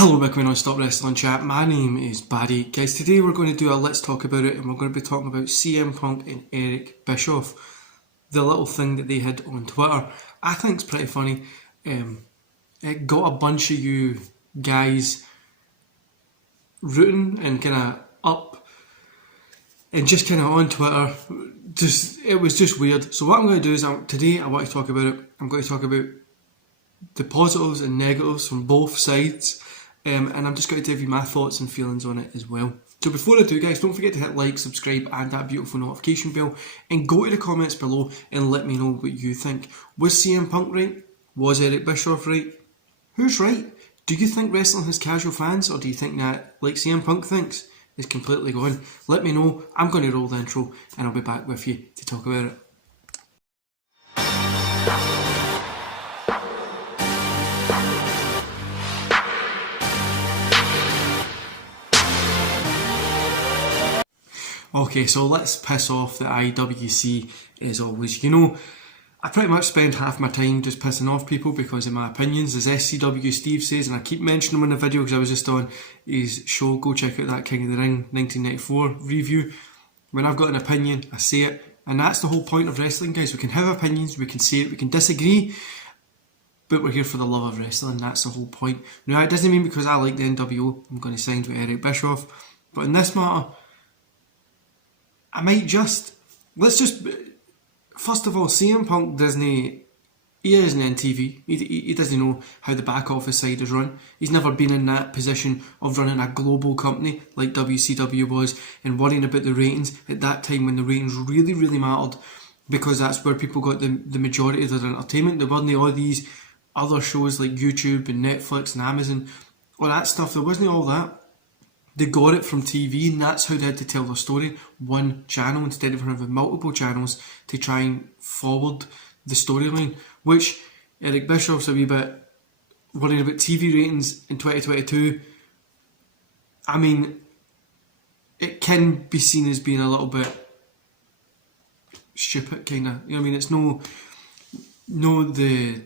Hello, welcome to Non-Stop Wrestling Chat. My name is Barry. Guys, today we're going to do a Let's Talk About It, and we're going to be talking about CM Punk and Eric Bischoff. The little thing that they had on Twitter, I think it's pretty funny. It got a bunch of you guys rooting and kind of up and just kind of on Twitter. It was just weird. So what I'm going to do is today I want to talk about it. I'm going to talk about the positives and negatives from both sides. And I'm just going to give you my thoughts and feelings on it as well. So before I do, guys, don't forget to hit like, subscribe and that beautiful notification bell, and go to the comments below and let me know what you think. Was CM Punk right? Was Eric Bischoff right? Who's right? Do you think wrestling has casual fans, or do you think that, like CM Punk thinks, is completely gone? Let me know. I'm going to roll the intro and I'll be back with you to talk about it. Okay, so let's piss off the IWC as always. You know, I pretty much spend half my time just pissing off people because of my opinions, as SCW Steve says, and I keep mentioning him in the video because I was just on his show. Go check out that King of the Ring 1994 review. When I've got an opinion, I say it, and that's the whole point of wrestling, guys. We can have opinions, we can say it, we can disagree, but we're here for the love of wrestling. That's the whole point. Now, it doesn't mean because I like the NWO I'm going to sign with Eric Bischoff, but in this matter, I might just, first of all, CM Punk he isn't in TV, he doesn't know how the back office side is run. He's never been in that position of running a global company like WCW was and worrying about the ratings at that time when the ratings really, really mattered, because that's where people got the majority of their entertainment. There weren't all these other shows like YouTube and Netflix and Amazon, all that stuff. There wasn't all that. They got it from TV, and that's how they had to tell their story. One channel instead of having multiple channels to try and forward the storyline, which Eric Bischoff's a wee bit worried about TV ratings in 2022. I mean, it can be seen as being a little bit stupid, kind of. You know what I mean? It's no the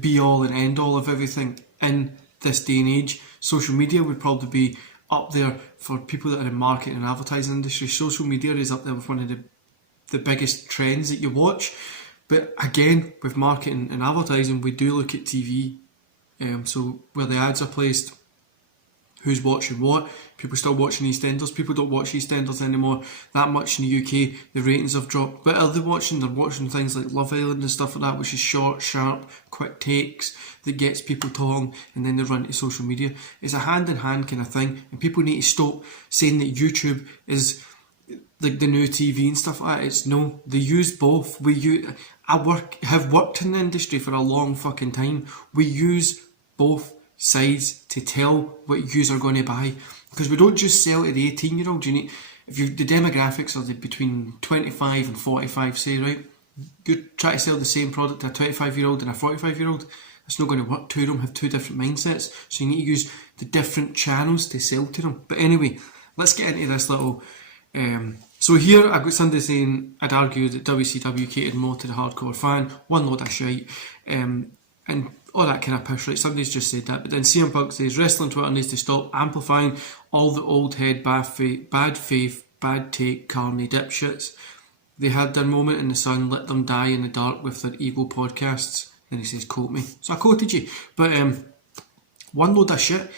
be all and end all of everything in this day and age. Social media would probably be up there for people that are in marketing and advertising industry. Social media is up there with one of the biggest trends that you watch. But again, with marketing and advertising, we do look at TV. So where the ads are placed, who's watching what. People still watching EastEnders. People don't watch EastEnders anymore that much in the UK. The ratings have dropped. But are they watching? They're watching things like Love Island and stuff like that, which is short, sharp, quick takes that gets people talking, and then they run to social media. It's a hand-in-hand kind of thing, and people need to stop saying that YouTube is like the new TV and stuff like that. It's no, they use both. Have worked in the industry for a long fucking time. We use both sides to tell what yous are going to buy, because we don't just sell to the 18-year-old. The demographics are between 25 and 45, say, right? You try to sell the same product to a 25-year-old and a 45-year-old, it's not going to work. Two of them have two different mindsets, so you need to use the different channels to sell to them. But anyway, let's get into this little so here I've got somebody saying I'd argue that WCW catered more to the hardcore fan. One load of shite, and all that kind of push, right? Somebody's just said that. But then CM Punk says wrestling Twitter needs to stop amplifying all the old head, bad faith, bad take, carny dipshits. They had their moment in the sun, let them die in the dark with their ego podcasts. Then he says, quote me. So I quoted you. But one load of shit.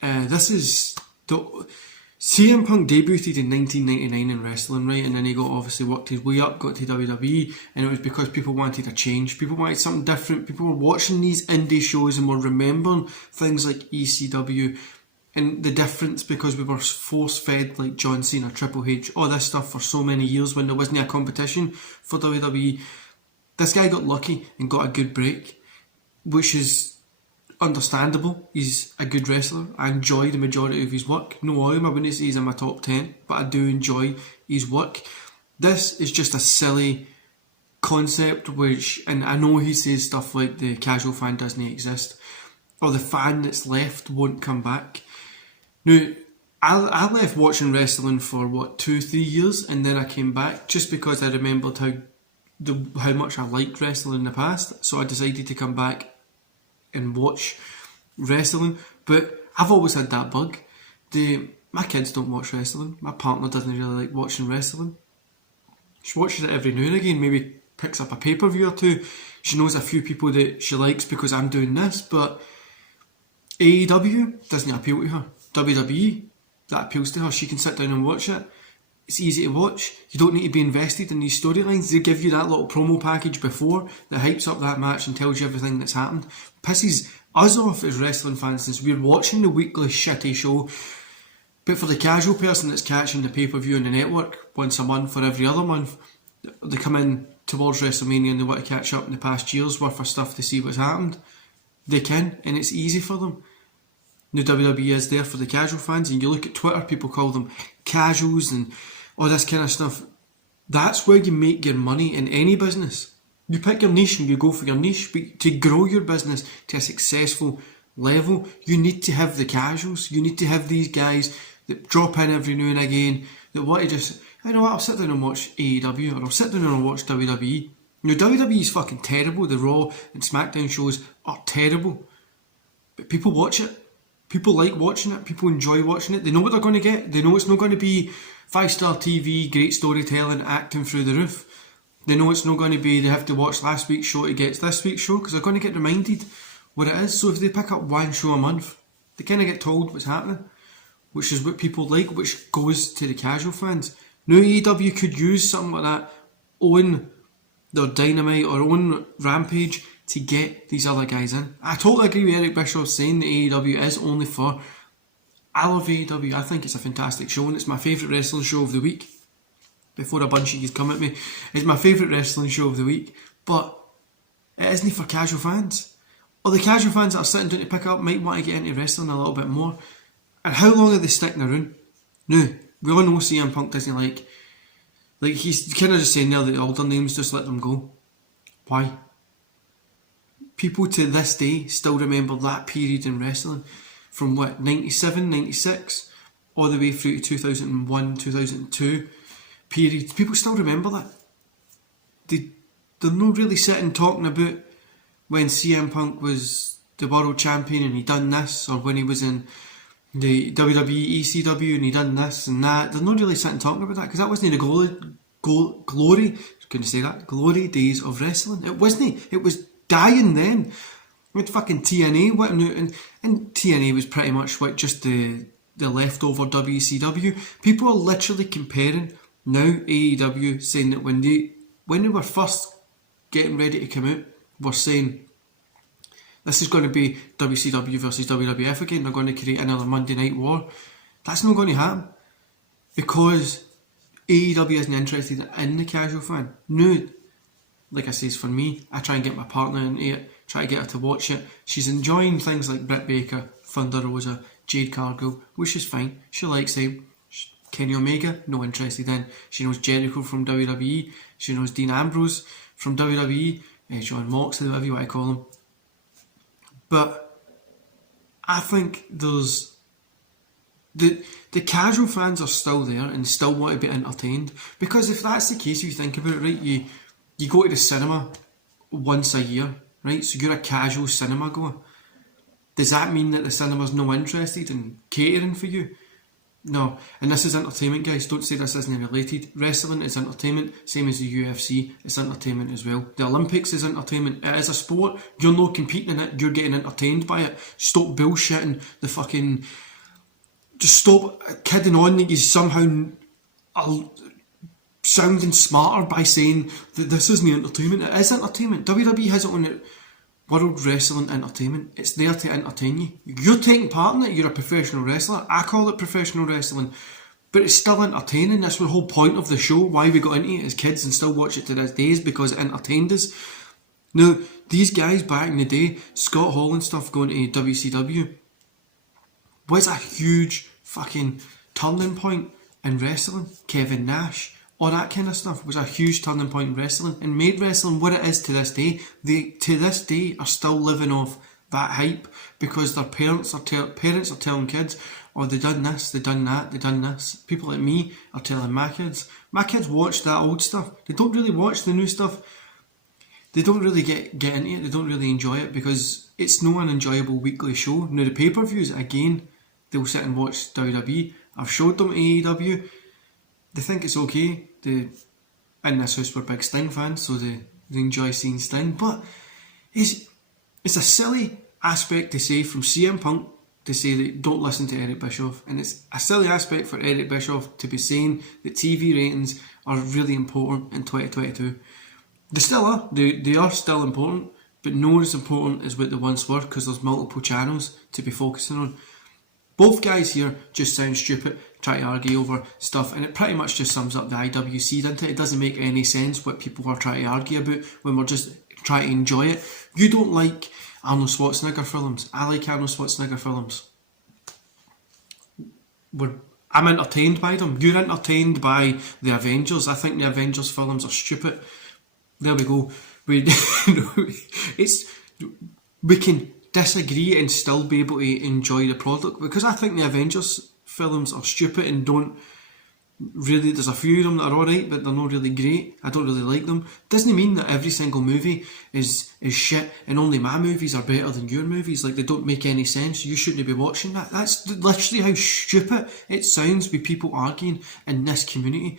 This is CM Punk debuted in 1999 in wrestling, right? And then he obviously worked his way up, got to WWE, and it was because people wanted a change. People wanted something different. People were watching these indie shows and were remembering things like ECW and the difference, because we were force-fed like John Cena, Triple H, all this stuff for so many years when there wasn't a competition for WWE. This guy got lucky and got a good break, which is understandable. He's a good wrestler. I enjoy the majority of his work. No, I wouldn't say he's in my top 10, but I do enjoy his work. This is just a silly concept, and I know he says stuff like the casual fan doesn't exist, or the fan that's left won't come back. Now, I left watching wrestling for 2-3 years, and then I came back just because I remembered how much I liked wrestling in the past. So I decided to come back and watch wrestling. But I've always had that bug. My kids don't watch wrestling. My partner doesn't really like watching wrestling. She watches it every now and again, maybe picks up a pay-per-view or two. She knows a few people that she likes because I'm doing this, but AEW doesn't appeal to her. WWE, that appeals to her. She can sit down and watch it. It's easy to watch. You don't need to be invested in these storylines. They give you that little promo package before that hypes up that match and tells you everything that's happened. Pisses us off as wrestling fans since we're watching the weekly shitty show. But for the casual person that's catching the pay-per-view on the network once a month or every other month, they come in towards WrestleMania and they want to catch up in the past year's worth of stuff to see what's happened. They can, and it's easy for them. The WWE is there for the casual fans, and you look at Twitter, people call them casuals and all this kind of stuff. That's where you make your money in any business. You pick your niche and you go for your niche, but to grow your business to a successful level, you need to have the casuals. You need to have these guys that drop in every now and again, that want to just, you know what, I'll sit down and watch AEW, or I'll sit down and I'll watch WWE. You know, WWE is fucking terrible. The Raw and SmackDown shows are terrible. But people watch it. People like watching it. People enjoy watching it. They know what they're going to get. They know it's not going to be 5-star TV, great storytelling, acting through the roof. They know it's not going to be, they have to watch last week's show to get this week's show, because they're going to get reminded what it is. So if they pick up one show a month, they kind of get told what's happening, which is what people like, which goes to the casual fans. Now AEW could use something like that on their Dynamite or on Rampage to get these other guys in. I totally agree with Eric Bischoff saying that AEW is only for... I love AEW. I think it's a fantastic show, and it's my favourite wrestling show of the week. Before a bunch of you come at me, it's my favourite wrestling show of the week, but it isn't for casual fans. Or the casual fans that are sitting down to pick up might want to get into wrestling a little bit more. And how long are they sticking around? Now, we all know CM Punk doesn't like he's kind of just saying there that the older names, just let them go. Why? People to this day still remember that period in wrestling from what, 97, 96, all the way through to 2001, 2002 period. People still remember that. They're not really sitting talking about when CM Punk was the world champion and he done this, or when he was in the WWE ECW and he done this and that. They're not really sitting talking about that, because that wasn't the glory days of wrestling. It wasn't. It was dying then. With fucking TNA whipping out, and TNA was pretty much what, just the leftover WCW. People are literally comparing now AEW, saying that when they were first getting ready to come out, were saying this is going to be WCW versus WWF again. They're going to create another Monday Night War. That's not going to happen, because AEW isn't interested in the casual fan. No, like I says, for me, I try and get my partner into it, try to get her to watch it. She's enjoying things like Britt Baker, Thunder Rosa, Jade Cargill, which is fine. She likes them. Kenny Omega, no interested in. She knows Jericho from WWE. She knows Dean Ambrose from WWE. John Moxley, whatever you want to call him. But I think there's... The casual fans are still there and still want to be entertained. Because if that's the case, if you think about it, right, you go to the cinema once a year, right? So you're a casual cinema goer. Does that mean that the cinema's no interested in catering for you? No. And this is entertainment, guys. Don't say this isn't related. Wrestling is entertainment, same as the UFC. It's entertainment as well. The Olympics is entertainment. It is a sport. You're not competing in it. You're getting entertained by it. Stop bullshitting the fucking... Just stop kidding on that you somehow are sounding smarter by saying that this isn't entertainment. It is entertainment. WWE has it on it. World Wrestling Entertainment. It's there to entertain you. You're taking part in it. You're a professional wrestler. I call it professional wrestling, but it's still entertaining. That's the whole point of the show. Why we got into it as kids and still watch it to this day is because it entertained us. Now, these guys back in the day, Scott Hall and stuff going to WCW, was a huge fucking turning point in wrestling. Kevin Nash, all that kind of stuff was a huge turning point in wrestling and made wrestling what it is to this day. They, to this day, are still living off that hype because their parents are telling kids, oh, they done this, they done that, they done this. People like me are telling my kids watch that old stuff. They don't really watch the new stuff. they don't really get into it, they don't really enjoy it because it's not an enjoyable weekly show. Now the pay-per-views, again, they'll sit and watch WWE. I've showed them AEW, they think it's okay. In this house we're big Sting fans, so they enjoy seeing Sting, but it's a silly aspect to say from CM Punk to say that don't listen to Eric Bischoff, and it's a silly aspect for Eric Bischoff to be saying that TV ratings are really important in 2022. They still are, they are still important, but not as important as what they once were because there's multiple channels to be focusing on. Both guys here just sound stupid, try to argue over stuff, and it pretty much just sums up the IWC, doesn't it? It doesn't make any sense what people are trying to argue about when we're just trying to enjoy it. You don't like Arnold Schwarzenegger films. I like Arnold Schwarzenegger films. I'm entertained by them. You're entertained by the Avengers. I think the Avengers films are stupid. There we go. We can disagree and still be able to enjoy the product, because I think the Avengers films are stupid and don't really, there's a few of them that are alright, but they're not really great. I don't really like them. Doesn't mean that every single movie is shit and only my movies are better than your movies. Like, they don't make any sense. You shouldn't be watching that. That's literally how stupid it sounds with people arguing in this community.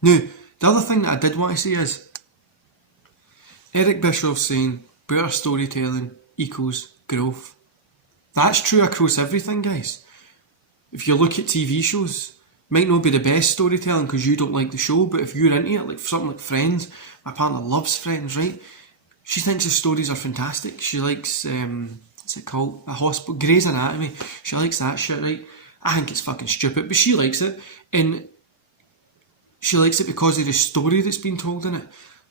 Now, the other thing that I did want to say is Eric Bischoff saying better storytelling equals growth. That's true across everything, guys. If you look at TV shows, might not be the best storytelling because you don't like the show, but if you're into it, like something like Friends, my partner loves Friends, right? She thinks the stories are fantastic. She likes, what's it called? A hospital, Grey's Anatomy. She likes that shit, right? I think it's fucking stupid, but she likes it, and she likes it because of the story that's been told in it.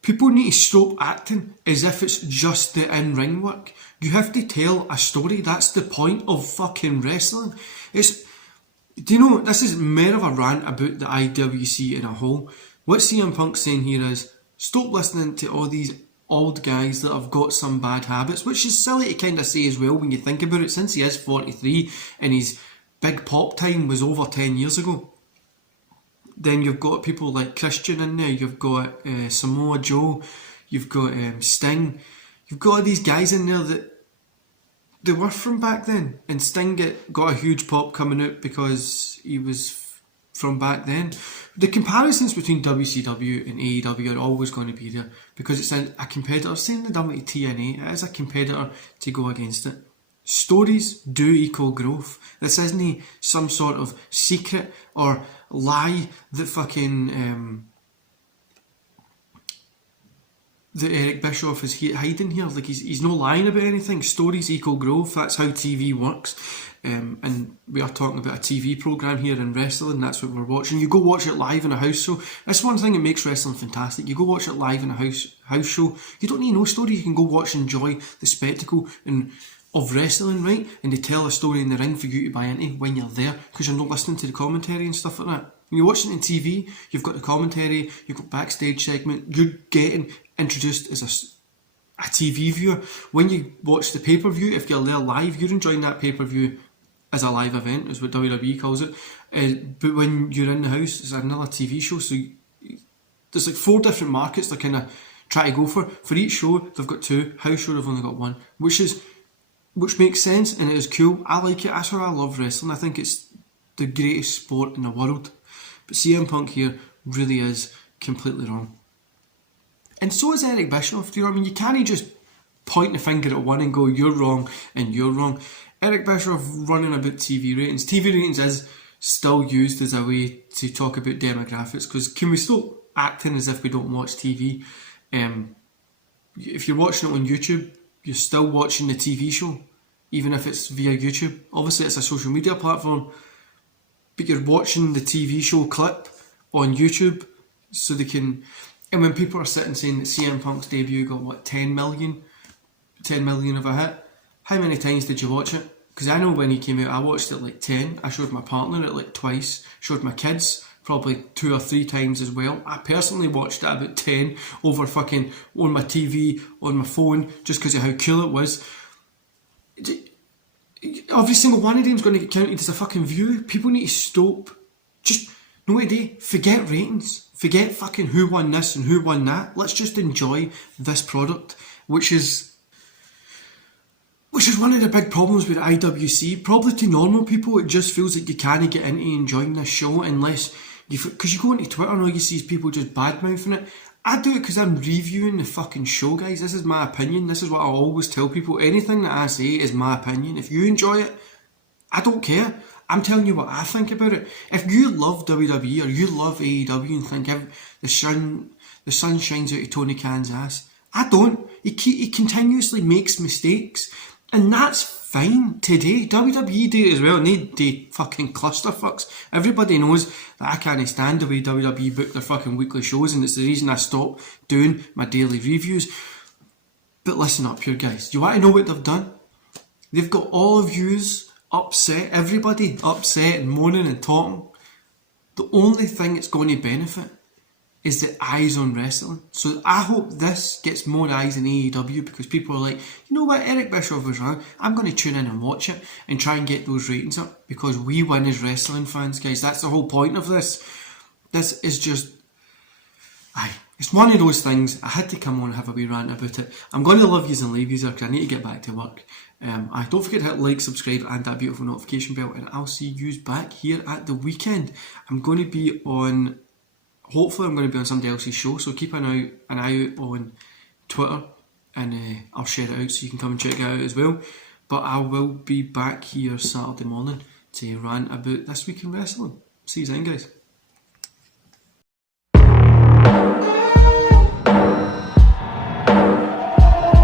People need to stop acting as if it's just the in-ring work. You have to tell a story. That's the point of fucking wrestling. Do you know, this is more of a rant about the IWC in a whole. What CM Punk's saying here is, stop listening to all these old guys that have got some bad habits, which is silly to kind of say as well when you think about it, since he is 43 and his big pop time was over 10 years ago. Then you've got people like Christian in there, you've got Samoa Joe, you've got Sting, you've got all these guys in there that they were from back then, and Sting got a huge pop coming out because he was from back then. The comparisons between WCW and AEW are always going to be there because it's a competitor. Same thing done with TNA, it is a competitor to go against it. Stories do equal growth. This isn't some sort of secret or lie that fucking that Eric Bischoff is hiding here. Like, he's not lying about anything. Stories equal growth. That's how TV works. And we are talking about a TV programme here in wrestling. That's what we're watching. You go watch it live in a house show. That's one thing that makes wrestling fantastic. You go watch it live in a house show. You don't need no story. You can go watch and enjoy the spectacle of wrestling, right? And they tell a story in the ring for you to buy into when you're there, because you're not listening to the commentary and stuff like that. When you're watching it on TV, you've got the commentary, you've got backstage segment, you're getting introduced as a TV viewer. When you watch the pay-per-view, if you're there live, you're enjoying that pay-per-view as a live event, is what WWE calls it. But when you're in the house, it's another TV show. So there's like 4 different markets they're kind of trying to go for. For each show, they've got 2. House show, they've only got 1, which makes sense, and it is cool. I like it. That's why I love wrestling. I think it's the greatest sport in the world. But CM Punk here really is completely wrong. And so is Eric Bischoff. Do you know what I mean? You can't just point the finger at one and go, you're wrong and you're wrong. Eric Bischoff running about TV ratings. TV ratings is still used as a way to talk about demographics, because can we stop acting as if we don't watch TV? If you're watching it on YouTube, you're still watching the TV show, even if it's via YouTube. Obviously it's a social media platform, but you're watching the TV show clip on YouTube so they can... And when people are sitting saying that CM Punk's debut got 10 million of a hit, how many times did you watch it? Because I know when he came out, I watched it like 10. I showed my partner it like twice, showed my kids probably 2 or 3 times as well. I personally watched it about 10 over fucking on my TV, on my phone, just because of how cool it was. Every single one of them is going to get counted as a fucking view. People need to stop. Just, no idea, forget ratings. Forget fucking who won this and who won that. Let's just enjoy this product, which is one of the big problems with IWC. Probably to normal people, it just feels like you can't get into enjoying this show unless because you go into Twitter and all you see is people just bad mouthing it. I do it because I'm reviewing the fucking show, guys. This is my opinion. This is what I always tell people. Anything that I say is my opinion. If you enjoy it, I don't care. I'm telling you what I think about it. If you love WWE or you love AEW and think the sun shines out of Tony Khan's ass, I don't. He continuously makes mistakes, and that's fine. Today, WWE do it as well, and they fucking clusterfucks. Everybody knows that I can't stand the way WWE book their fucking weekly shows, and it's the reason I stopped doing my daily reviews. But listen up here, guys. Do you want to know what they've done? They've got all of yous upset, everybody upset and moaning and talking. The only thing it's going to benefit is the eyes on wrestling. So I hope this gets more eyes than AEW, because people are like, you know what, Eric Bischoff was wrong. I'm going to tune in and watch it and try and get those ratings up, because we win as wrestling fans, guys. That's the whole point of this. This is just, it's one of those things. I had to come on and have a wee rant about it. I'm going to love yous and leave yous because I need to get back to work. Don't forget to hit like, subscribe and that beautiful notification bell, and I'll see yous back here at the weekend. I'm going to be on, hopefully I'm going to be on somebody else's show, so keep an eye out on Twitter, and I'll share it out so you can come and check it out as well. But I will be back here Saturday morning to rant about this week in wrestling. See you then, guys.